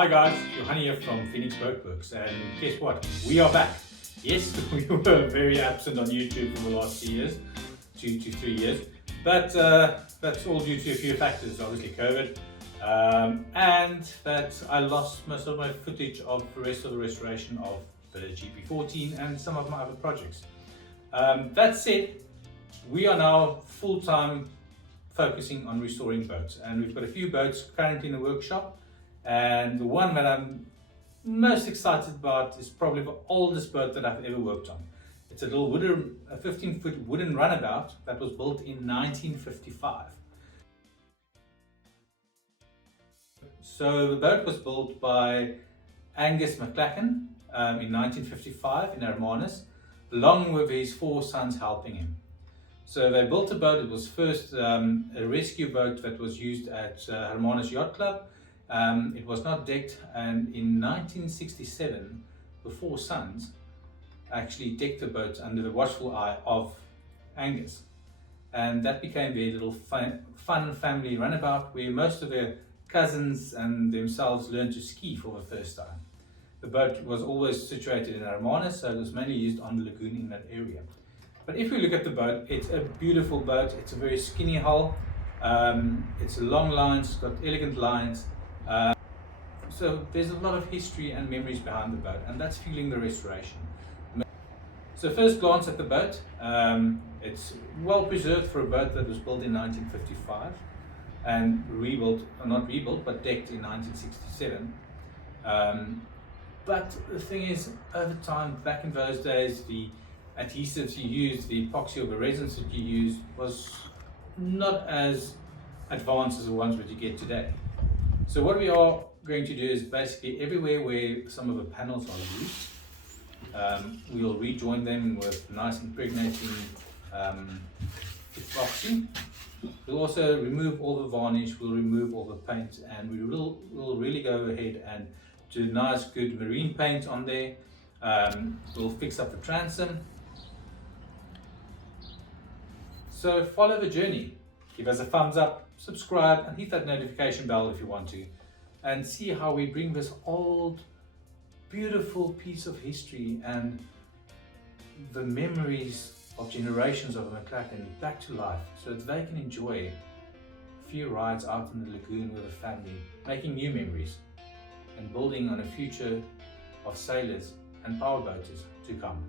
Hi guys, Johanny here from Phoenix Boat Works, and guess what? We are back. Yes, we were very absent on YouTube for the last 2 years, 2 to 3 years, but that's all due to a few factors, obviously COVID, and that I lost most of my footage of the rest of the restoration of the GP14 and some of my other projects. That said, we are now full-time focusing on restoring boats, and we've got a few boats currently in the workshop. And the one that I'm most excited about is probably the oldest boat that I've ever worked on. It's a little 15-foot wooden runabout that was built in 1955. So the boat was built by Angus McLagan in 1955 in Hermanus, along with his 4 sons helping him. So they built a boat. It was first a rescue boat that was used at Hermanus Yacht Club. It was not decked, and in 1967 the 4 sons actually decked the boat under the watchful eye of Angus, and that became their little fun family runabout where most of their cousins and themselves learned to ski for the first time. The boat was always situated in Hermanus, so it was mainly used on the lagoon in that area. But if we look at the boat, it's a beautiful boat. It's a very skinny hull, it's long lines, it's got elegant lines. So there's a lot of history and memories behind the boat, and that's fueling the restoration. So first glance at the boat, it's well preserved for a boat that was built in 1955 and rebuilt, or not rebuilt, but decked in 1967. But the thing is, over time, back in those days, the adhesives you used, the epoxy or the resins that you used was not as advanced as the ones that you get today. So what we are going to do is basically everywhere where some of the panels are used, we will rejoin them with nice impregnating epoxy. We'll also remove all the varnish, we'll remove all the paint, and we'll really go ahead and do nice good marine paint on there. We'll fix up the transom. So follow the journey. Give us a thumbs up, subscribe, and hit that notification bell if you want to, and see how we bring this old, beautiful piece of history and the memories of generations of McLagan back to life, so that they can enjoy a few rides out in the lagoon with a family, making new memories and building on a future of sailors and powerboaters to come.